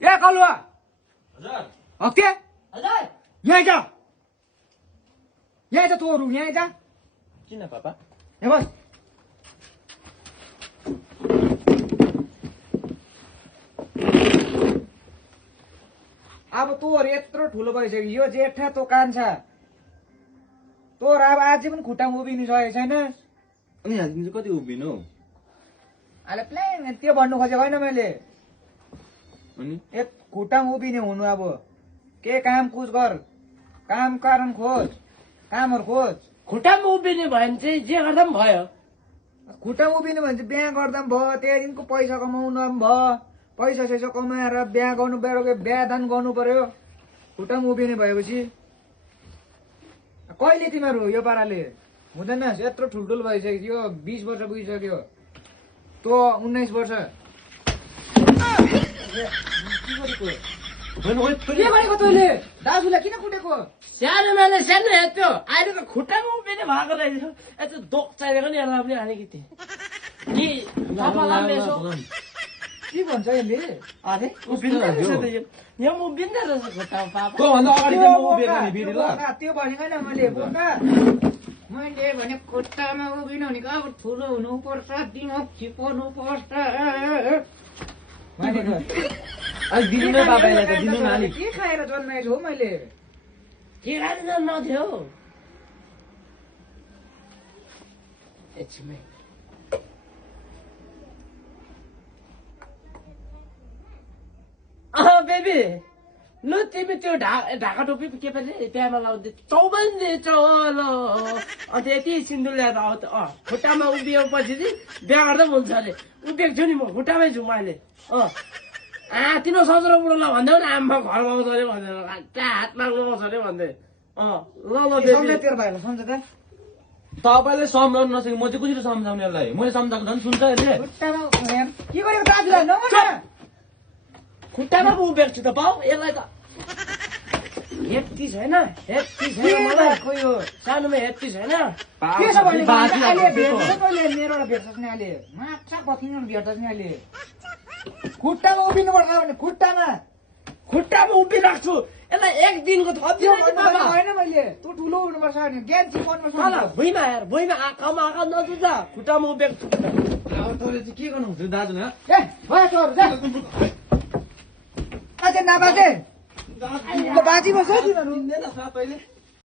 ए कलुवा हजुर हक्ते हजुर यहाँ जा यहाँ जा तँहरू यहाँ जा किन पापा यहाँ बस अब तँहरू यत्रो ठुलो भइसक्यो यो जेठा तँ कान्छा तँहरू अब आजै पनि खुट्टामा उभिनु सकेको छैन अनि हामी चाहिँ कति उभिनु अहिले प्लान त्यो भन्नु खोजेको होइन मैले अनि खुट्टामा उभिने हुनु अब के काम कुछ गर काम कारण खोज कामहरू खोज खुट्टामा उभिने भयो भने चाहिँ जे गर्दा पनि भयो खुट्टामा उभिनु भने चाहिँ बिहा गर्दा पनि भयो त्यहाँदेखिको पैसा कमाउनु पनि भयो पैसा सैसा कमाएर बिहा गर्नु पर्यो बिहा दान गर्नु पर्यो खुट्टामा उभिने भएपछि कहिले तिमीहरू यो पाराले हुँदैन यत्रो ठुल्ठुलो भइसक्यो 20 वर्ष पुगिसक्यो तँ 19 वर्ष के गरेको तैँले दाजुलाई किन कुटेको सानोमाले सानो हेर्थ्यो अहिले त खुट्टामा उभिने भएको रहेछ यस्तो दोक चाहिएको नि यसलाई पनि अलिकति कि तपाईँलाई यसो के भन्छ यसले अरे उभिँदो रहेछ त यो यहाँ उभिँदो रहेछ खुट्टामा पापा त्योभन्दा अगाडि चाहिँ म उभिएको नि बिडी ल त्यो भनेको होइन मैले भने खुट्टामा उभिनु भनेको अब ठुलो हुनुपर्छ दिमाग छिपाउनु पर्छ अनि दिनु न पापालाई त दिनु न अलिक के खाएर जन्माएको हो मैले के खाएर नथ्यो एकछिन बेबी लु तिमी त्यो ढाका टोपी के पनि बिहामा लाउँदै चौबन्दी चोलो अन्त यति सिन्दुर ल्याएर आउँछ खुट्टामा उभिएपछि चाहिँ बिहा गर्दा पनि हुन्छ अरे उभिएको छु नि म खुट्टामै छु म अहिले तिम्रो ससुरा बुढोलाई भन्दै नि आमा घर आउँछ अरे भन्दै हात माग्नु आउँछ अरे भन्दै ल ल बेबी तेरो भाइलाई सम्झ त तपाईँले सम्झाउनु नसके म चाहिँ कसरी सम्झाउने यसलाई मैले सम्झाएको झन् सुन्छ यसले खुट्टामा के गरेको दाजुलाई नभन खुट्टामा पो उभिएको छु त बाउ यसलाई त हेप्ती छैन मलाई खो यो सानोमा हेप्ती छैन के छ भने अहिले भेट्छ कहिले मेरोबाट भेट्छस् नि अहिले माछा कतिन भेट्छस् नि अहिले खुट्टामा उभिनुपर्छ भने खुट्टामा उभिरहेको छु यसलाई एक दिनको थपिदिनु नि बाबा होइन मैले तँ ठुलो हुनुपर्छ भने ज्ञान सिकाउनुपर्छ ल भुइँमा हेर भुइँमा आँखामा आँखा नजुझ खुट्टामा उभिएको छु अब तैँले चाहिँ के गर्नुहुन्छ दाजु न ए भयो तँहरू जा अझै नबाजे बाजी बस्छ तिमीहरू दिँदैन सापैले